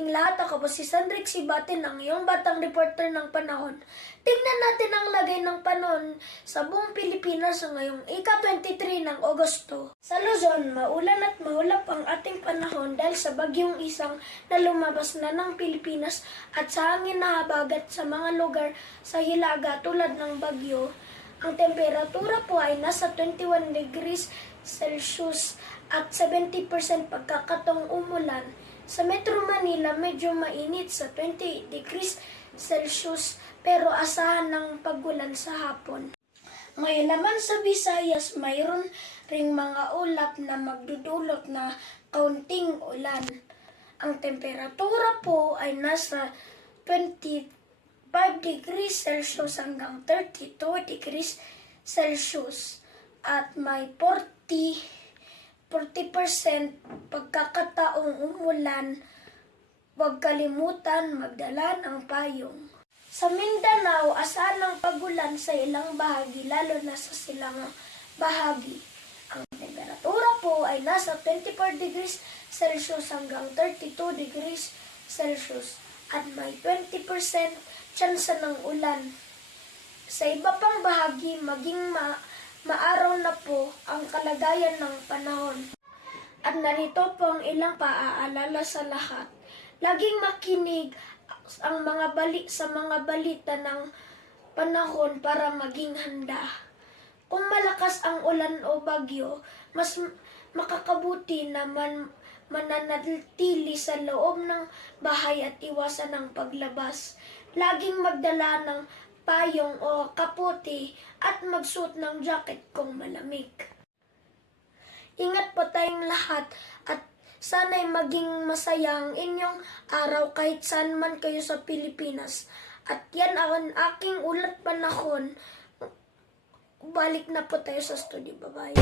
ating lahat. Ako po si Sandrick Sibatin, ang iyong batang reporter ng panahon. Tingnan natin ang lagay ng panahon sa buong Pilipinas sa ngayong ika-23 ng Agosto. Sa Luzon, maulan at maulap ang ating panahon dahil sa bagyong Isang na lumabas na ng Pilipinas at sa hangin na habagat sa mga lugar sa Hilaga tulad ng Bagyo. Ang temperatura po ay nasa 21 degrees Celsius at 70% pagkakataong umulan. Sa Metro Manila, medyo mainit sa 20 degrees Celsius pero asahan ng pagulan sa hapon. Ngayon naman sa Visayas, mayroon ring mga ulap na magdudulot na kaunting ulan. Ang temperatura po ay nasa 25 degrees Celsius hanggang 32 degrees Celsius at may 40% pagkakataong umulan. Huwag kalimutan magdala ng payong. Sa Mindanao, asahan ng pagulan sa ilang bahagi, lalo na sa silangang bahagi. Ang temperatura po ay nasa 24 degrees Celsius hanggang 32 degrees Celsius at may 20% tsansa ng ulan. Sa iba pang bahagi, maging maaraw na po ang kalagayan ng panahon. At narito po ang ilang paaalala sa lahat. Laging makinig ang sa mga balita ng panahon para maging handa. Kung malakas ang ulan o bagyo, mas makakabuti naman mananatili sa loob ng bahay at iwasan ang paglabas. Laging magdala ng payong o kaputi at magsuot ng jacket kung malamig. Ingat po tayong lahat at sana'y maging masaya ang inyong araw kahit saan man kayo sa Pilipinas. At yan ang aking ulat panahon. Balik na po tayo sa studio. Bye-bye.